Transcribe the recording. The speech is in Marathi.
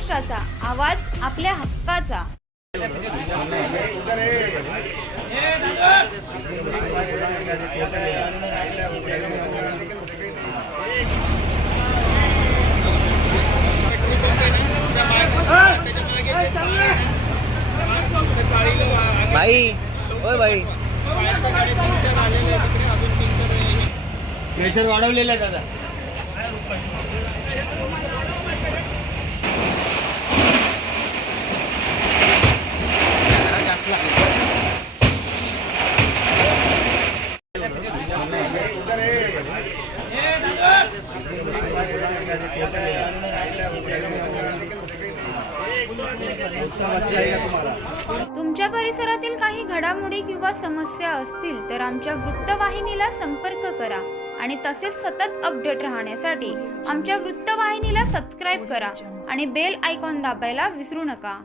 महाराष्ट्राचा आवाज आपल्या हक्काचा। भाई ओय भाई प्रेशर वाढवलेलं आहे दादा। तुमच्या परिसरातील काही घडामोडी किंवा समस्या असतील तर आमच्या वृत्तवाहिनीला संपर्क करा आणि तसेच सतत अपडेट राहण्यासाठी आमच्या वृत्तवाहिनीला सबस्क्राइब करा आणि बेल आयकॉन दाबायला विसरू नका।